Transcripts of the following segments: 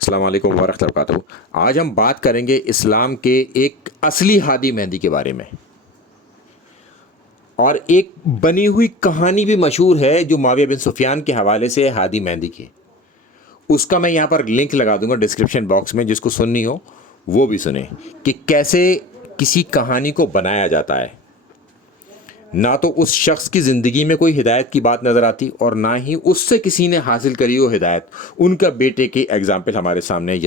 السلام علیکم ورحمۃ اللہ وبرکاتہ۔ آج ہم بات کریں گے اسلام کے ایک اصلی ہادی مہدی کے بارے میں، اور ایک بنی ہوئی کہانی بھی مشہور ہے جو معاویہ بن سفیان کے حوالے سے ہے ہادی مہدی کی۔ اس کا میں یہاں پر لنک لگا دوں گا ڈسکرپشن باکس میں، جس کو سننی ہو وہ بھی سنیں کہ کیسے کسی کہانی کو بنایا جاتا ہے۔ نہ تو اس شخص کی زندگی میں کوئی ہدایت کی بات نظر آتی اور نہ ہی اس سے کسی نے حاصل کری ہو ہدایت۔ ان کا بیٹے کی ایگزامپل ہمارے سامنے ہے،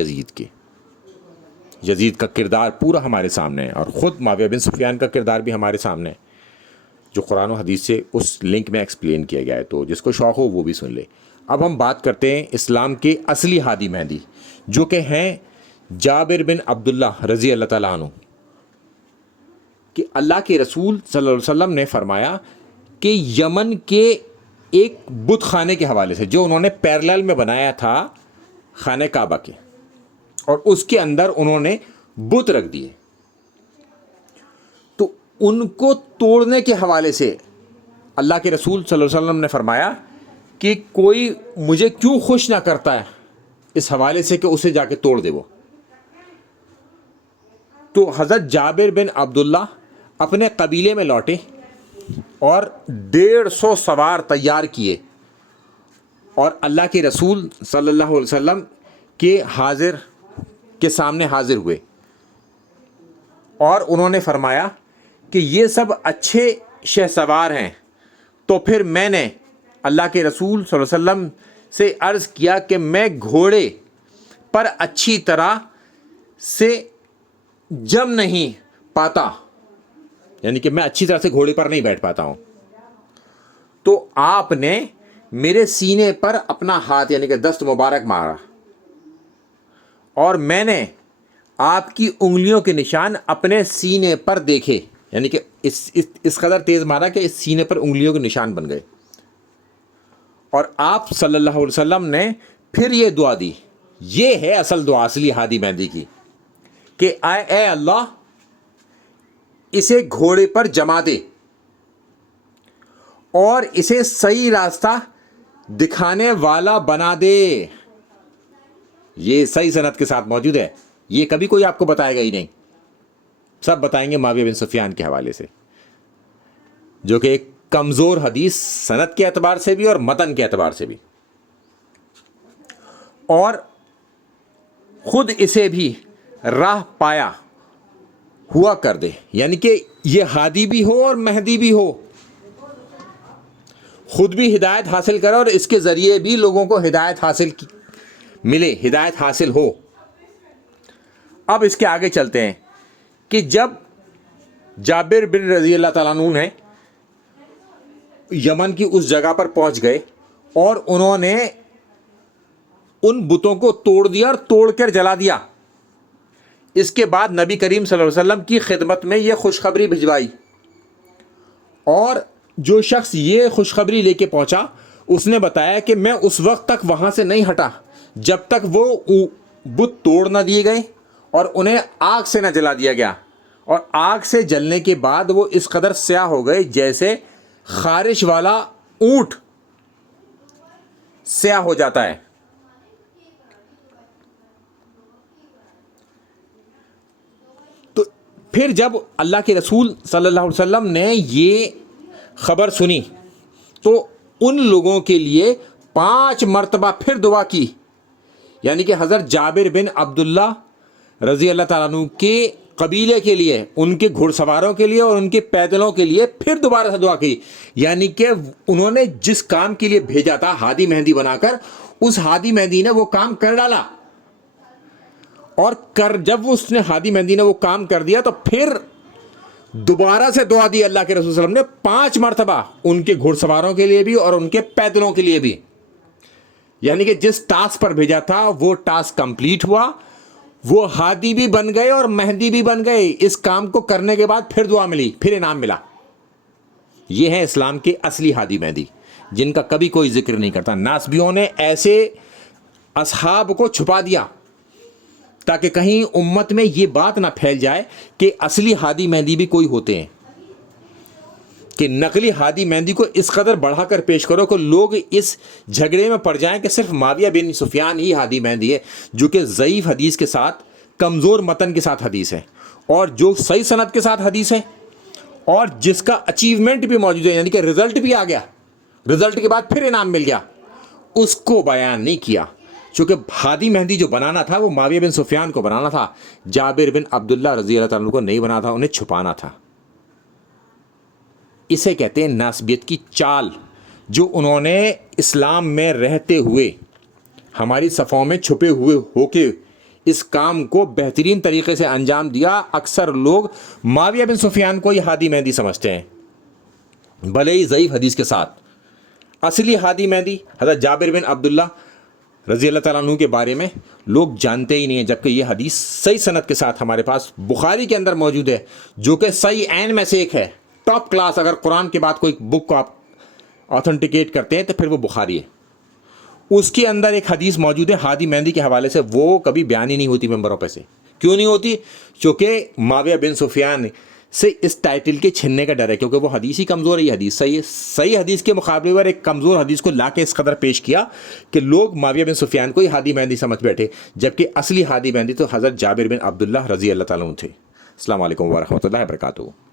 یزید کا کردار پورا ہمارے سامنے ہے، اور خود معاویہ بن سفیان کا کردار بھی ہمارے سامنے ہے، جو قرآن و حدیث سے اس لنک میں ایکسپلین کیا گیا ہے، تو جس کو شوق ہو وہ بھی سن لے۔ اب ہم بات کرتے ہیں اسلام کے اصلی ہادی مہدی، جو کہ ہیں جابر بن عبداللہ رضی اللہ تعالیٰ عنہ، کہ اللہ کے رسول صلی اللہ علیہ وسلم نے فرمایا کہ یمن کے ایک بت خانے کے حوالے سے، جو انہوں نے پیرلل میں بنایا تھا خانہ کعبہ کے، اور اس کے اندر انہوں نے بت رکھ دیے، تو ان کو توڑنے کے حوالے سے اللہ کے رسول صلی اللہ علیہ وسلم نے فرمایا کہ کوئی مجھے کیوں خوش نہ کرتا ہے اس حوالے سے کہ اسے جا کے توڑ دے وہ۔ تو حضرت جابر بن عبداللہ اپنے قبیلے میں لوٹے اور 150 سوار تیار کیے، اور اللہ کے رسول صلی اللہ علیہ وسلم کے سامنے حاضر ہوئے، اور انہوں نے فرمایا کہ یہ سب اچھے شہ سوار ہیں۔ تو پھر میں نے اللہ کے رسول صلی اللہ علیہ وسلم سے عرض کیا کہ میں گھوڑے پر اچھی طرح سے جم نہیں پاتا، یعنی کہ میں اچھی طرح سے گھوڑے پر نہیں بیٹھ پاتا ہوں۔ تو آپ نے میرے سینے پر اپنا ہاتھ یعنی کہ دست مبارک مارا، اور میں نے آپ کی انگلیوں کے نشان اپنے سینے پر دیکھے، یعنی کہ اس قدر تیز مارا کہ اس سینے پر انگلیوں کے نشان بن گئے۔ اور آپ صلی اللہ علیہ وسلم نے پھر یہ دعا دی، یہ ہے اصل دعا اصلی ہادی مہدی کی، کہ اے اللہ اسے گھوڑے پر جما دے اور اسے صحیح راستہ دکھانے والا بنا دے۔ یہ صحیح سند کے ساتھ موجود ہے، یہ کبھی کوئی آپ کو بتائے گا ہی نہیں، سب بتائیں گے معاویہ بن سفیان کے حوالے سے، جو کہ ایک کمزور حدیث سند کے اعتبار سے بھی اور متن کے اعتبار سے بھی، اور خود اسے بھی راہ پایا ہوا کر دے، یعنی کہ یہ ہادی بھی ہو اور مہدی بھی ہو، خود بھی ہدایت حاصل کرے اور اس کے ذریعے بھی لوگوں کو ہدایت حاصل ملے، ہدایت حاصل ہو۔ اب اس کے آگے چلتے ہیں کہ جب جابر بن رضی اللہ تعالیٰ عنہ نے یمن کی اس جگہ پر پہنچ گئے اور انہوں نے ان بتوں کو توڑ دیا اور توڑ کر جلا دیا، اس کے بعد نبی کریم صلی اللہ علیہ وسلم کی خدمت میں یہ خوشخبری بھجوائی، اور جو شخص یہ خوشخبری لے کے پہنچا اس نے بتایا کہ میں اس وقت تک وہاں سے نہیں ہٹا جب تک وہ بت توڑ نہ دیے گئے اور انہیں آگ سے نہ جلا دیا گیا، اور آگ سے جلنے کے بعد وہ اس قدر سیاہ ہو گئے جیسے خارش والا اونٹ سیاہ ہو جاتا ہے۔ تو پھر جب اللہ کے رسول صلی اللہ علیہ وسلم نے یہ خبر سنی تو ان لوگوں کے لیے 5 مرتبہ پھر دعا کی، یعنی کہ حضرت جابر بن عبداللہ رضی اللہ تعالیٰ عنہ کے قبیلے کے لیے، ان کے گھڑ سواروں کے لیے اور ان کے پیدلوں کے لیے پھر دوبارہ سے دعا کی، یعنی کہ انہوں نے جس کام کے لیے بھیجا تھا ہادی مہدی بنا کر، اس ہادی مہدی نے وہ کام کر ڈالا، اور جب اس نے ہادی مہدی نے وہ کام کر دیا تو پھر دوبارہ سے دعا دی اللہ کے رسول صلی اللہ علیہ وسلم نے 5 مرتبہ، ان کے گھڑ سواروں کے لیے بھی اور ان کے پیدلوں کے لیے بھی، یعنی کہ جس ٹاسک پر بھیجا تھا وہ ٹاسک کمپلیٹ ہوا، وہ ہادی بھی بن گئے اور مہدی بھی بن گئے۔ اس کام کو کرنے کے بعد پھر دعا ملی، پھر انعام ملا۔ یہ ہے اسلام کے اصلی ہادی مہدی، جن کا کبھی کوئی ذکر نہیں کرتا۔ ناسبیوں نے ایسے اصحاب کو چھپا دیا تاکہ کہیں امت میں یہ بات نہ پھیل جائے کہ اصلی ہادی مہدی بھی کوئی ہوتے ہیں۔ کہ نقلی ہادی مہندی کو اس قدر بڑھا کر پیش کرو کہ لوگ اس جھگڑے میں پڑ جائیں کہ صرف معاویہ بن سفیان ہی ہادی مہندی ہے، جو کہ ضعیف حدیث کے ساتھ، کمزور متن کے ساتھ حدیث ہے، اور جو صحیح سند کے ساتھ حدیث ہے، اور جس کا اچیومنٹ بھی موجود ہے، یعنی کہ رزلٹ بھی آ گیا، رزلٹ کے بعد پھر انعام مل گیا، اس کو بیان نہیں کیا۔ چونکہ ہادی مہندی جو بنانا تھا وہ معاویہ بن سفیان کو بنانا تھا، جابر بن عبداللہ رضی اللہ تعالیٰ عنہ کو نہیں بنانا تھا، انہیں چھپانا تھا۔ اسے کہتے ہیں ناسبیت کی چال، جو انہوں نے اسلام میں رہتے ہوئے ہماری صفوں میں چھپے ہوئے ہو کے اس کام کو بہترین طریقے سے انجام دیا۔ اکثر لوگ معاویہ بن سفیان کو ہی ہادی مہندی سمجھتے ہیں، بھلے ہی ضعیف حدیث کے ساتھ۔ اصلی ہادی مہندی حضرت جابر بن عبداللہ رضی اللہ تعالیٰ عنہ کے بارے میں لوگ جانتے ہی نہیں ہیں، جبکہ یہ حدیث صحیح سند کے ساتھ ہمارے پاس بخاری کے اندر موجود ہے، جو کہ صحیح عین میں سے ایک ہے، ٹاپ کلاس۔ اگر قرآن کے بعد کوئی بک کو آپ آتھنٹیکیٹ کرتے ہیں تو پھر وہ بخاری ہے۔ اس کے اندر ایک حدیث موجود ہے ہادی مہندی کے حوالے سے، وہ کبھی بیان ہی نہیں ہوتی ممبروں پہ سے۔ کیوں نہیں ہوتی؟ چونکہ معاویہ بن سفیان سے اس ٹائٹل کے چھننے کا ڈر ہے، کیونکہ وہ حدیث ہی کمزور ہے۔ یہ حدیث صحیح ہے، صحیح حدیث کے مقابلے پر ایک کمزور حدیث کو لا کے اس قدر پیش کیا کہ لوگ معاویہ بن سفیان کو ہی ہادی مہندی سمجھ بیٹھے، جبکہ اصلی ہادی مہندی تو حضرت جابر بن عبداللہ رضی اللہ تعالیٰ عنہ تھے۔ السلام علیکم ورحمۃ اللہ وبرکاتہ۔